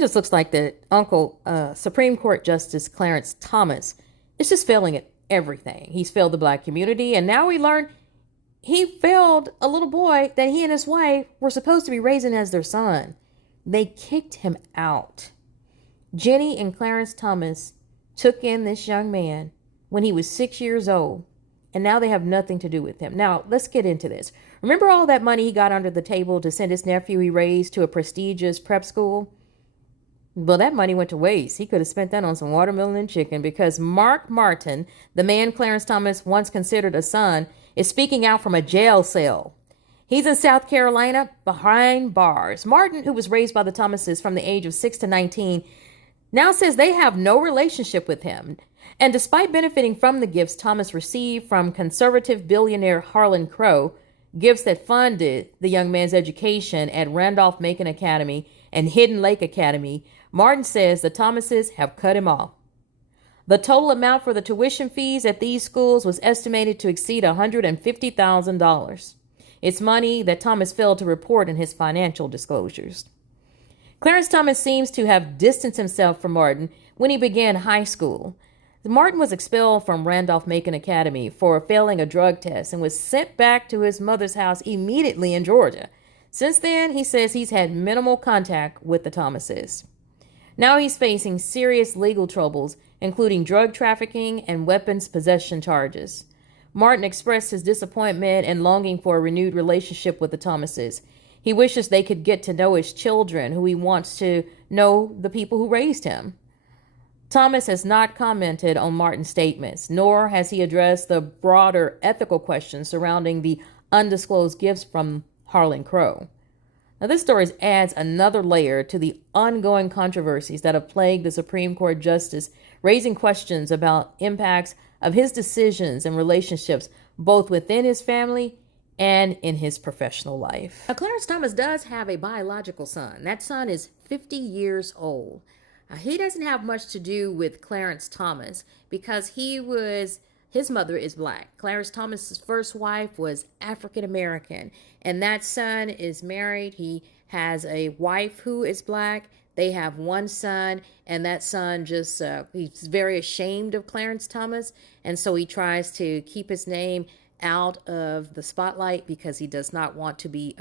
Just looks like the Supreme Court Justice Clarence Thomas is just failing at everything. He's failed the black community, and now we learn he failed a little boy that he and his wife were supposed to be raising as their son. They kicked him out. Jenny and Clarence Thomas took in this young man when he was 6 years old, and now they have nothing to do with him. Now, let's get into this. Remember all that money he got under the table to send his nephew he raised to a prestigious prep school? Well, that money went to waste. He could have spent that on some watermelon and chicken, because Mark Martin, the man Clarence Thomas once considered a son, is speaking out from a jail cell. He's in South Carolina behind bars. Martin, who was raised by the Thomases from the age of 6 to 19, now says they have no relationship with him. And despite benefiting from the gifts Thomas received from conservative billionaire Harlan Crow, gifts that funded the young man's education at Randolph-Macon Academy and Hidden Lake Academy, Martin says the Thomases have cut him off. The total amount for the tuition fees at these schools was estimated to exceed $150,000. It's money that Thomas failed to report in his financial disclosures. Clarence Thomas seems to have distanced himself from Martin when he began high school. Martin was expelled from Randolph-Macon Academy for failing a drug test and was sent back to his mother's house immediately in Georgia. Since then, he says he's had minimal contact with the Thomases. Now he's facing serious legal troubles, including drug trafficking and weapons possession charges. Martin expressed his disappointment and longing for a renewed relationship with the Thomases. He wishes they could get to know his children, who he wants to know the people who raised him. Thomas has not commented on Martin's statements, nor has he addressed the broader ethical questions surrounding the undisclosed gifts from Harlan Crow. Now, this story adds another layer to the ongoing controversies that have plagued the Supreme Court justice, raising questions about impacts of his decisions and relationships, both within his family and in his professional life. Now, Clarence Thomas does have a biological son. That son is 50 years old. He doesn't have much to do with Clarence Thomas because his mother is black. Clarence Thomas's first wife was African American, and that son is married. He has a wife who is black. They have one son, and that son he's very ashamed of Clarence Thomas, and so he tries to keep his name out of the spotlight because he does not want to be